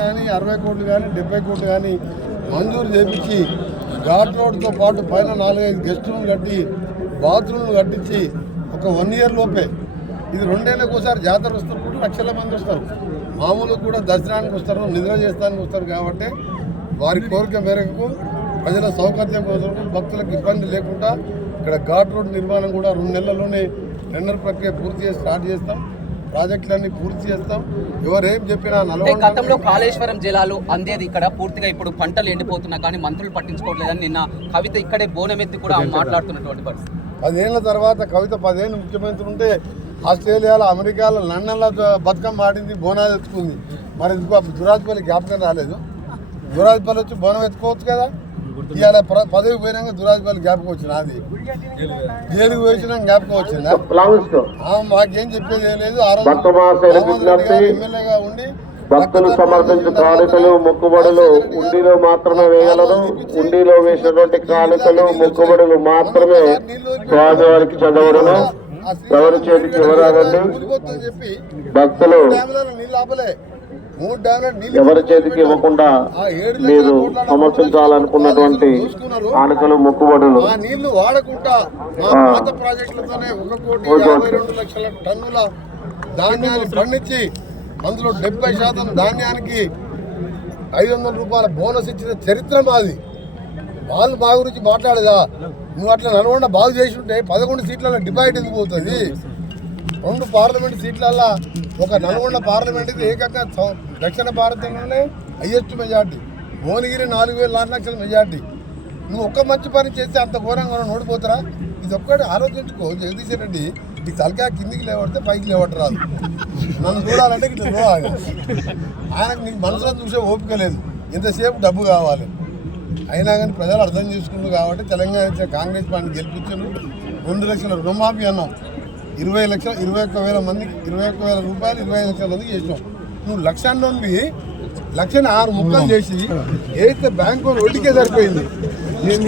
కానీ 60 కోట్లు కానీ 70 కోట్లు కానీ మంజూరు చేపించి ఘాట్ రోడ్తో పాటు పైన 4-5 గెస్ట్ రూమ్లు కట్టి బాత్రూమ్లు కట్టించి ఒక 1 ఇయర్ లోపే ఇది 2 ఏళ్ళకి ఒకసారి జాతర వస్తున్నప్పుడు లక్షల మంది వస్తారు. మామూలు కూడా దర్శనానికి వస్తారు, నిద్ర చేస్తానికి వస్తారు. కాబట్టి వారి కోరిక మేరకు ప్రజల సౌకర్యం కోసం భక్తులకు ఇబ్బంది లేకుండా ఇక్కడ ఘాట్ రోడ్ నిర్మాణం కూడా 2 నెలల్లోనే టెండర్ ప్రక్రియ పూర్తి చేసి స్టార్ట్ చేస్తాం. ప్రాజెక్టులన్నీ పూర్తి చేస్తాం. ఎవరేం చెప్పినా గతంలో కాళేశ్వరం జలాలు అందేది ఇక్కడ పూర్తిగా ఇప్పుడు పంటలు ఎండిపోతున్నా కానీ మంత్రులు పట్టించుకోవట్లేదని నిన్న కవిత ఇక్కడే బోనమెత్తి కూడా మాట్లాడుతున్నటువంటి పరిస్థితి. 10 ఏళ్ల తర్వాత కవిత 10 ఏళ్ళు ముఖ్యమంత్రి ఉంటే ఆస్ట్రేలియాలో, అమెరికాలో, లండన్లో బతుకమ్మ ఆడింది, బోనాలు ఎత్తుకుంది. మరి దురాజ్పల్లి జ్ఞాపకం రాలేదు? దురాజ్పల్లి వచ్చి బోనం ఎత్తుకోవచ్చు కదా. ఇవాళ పదవి పోయినాక దురాజ్పల్లి జ్ఞాపకం వచ్చింది. అది జైలుకు పోయినా జ్ఞాపకం వచ్చిందా? మాకేం చెప్పేది ఏం లేదు. ఎమ్మెల్యేగా ఉండి భక్తులు సమర్పించే కానుకలు మొక్కుబడులు ఉండిలో మాత్రమే వేయగలరు. ఉండిలో వేసినటువంటి కానుకలు మొక్కుబడులు మాత్రమే స్వామివారికి చదవడను. ఎవరి చేతికి ఇవ్వరాదండి. భక్తులు ఎవరి చేతికి ఇవ్వకుండా మీరు సమర్పించాలనుకున్నటువంటి కానుకలు మొక్కుబడులు నీళ్లు వాడకుండా ప్రాజెక్టులతోనే 1,52,00,000 టన్నుల ధాన్యాన్ని పండించి అందులో 70% ధాన్యానికి 500 రూపాయల బోనస్ ఇచ్చిన చరిత్ర మాది. వాళ్ళు మా గురించి మాట్లాడదా? నువ్వు అట్లా నల్గొండ బాగు చేసి ఉంటే 11 సీట్లలో డిబైట్ ఎందుకు పోతుంది? 2 పార్లమెంట్ సీట్లల్లో ఒక నల్గొండ పార్లమెంట్ ఇది ఏకంగా దక్షిణ భారతంలోనే హైయెస్ట్ మెజార్టీ. భువనగిరి 4,00,000 మెజార్టీ. నువ్వు ఒక్క మంచి పని చేస్తే అంత ఘోరంగా ఓడిపోతారా? ఇది ఒక్కటి ఆలోచించుకో. జగదీశ్ రెడ్డి ఈ తలకాయ కిందికి లేవడితే పైకి లేవట రాదు. నన్ను చూడాలంటే ఇట్లా చూడాలి. ఆయనకు నీకు మనసులో చూసే ఓపిక లేదు. ఇంతసేపు డబ్బు కావాలి. అయినా కానీ ప్రజలు అర్థం చేసుకున్నారు కాబట్టి తెలంగాణ ఇచ్చిన కాంగ్రెస్ పార్టీ గెలిపించారు. 2 లక్షల రుణమాఫీ అన్నాం. 21,000 మందికి 21,000 రూపాయలు 25 లక్షల మందికి చేసినాం. నువ్వు 1,00,000 నుండి 1,06 ముక్కలు చేసి ఏదైతే బ్యాంకు వడ్డీకే సరిపోయింది. నేను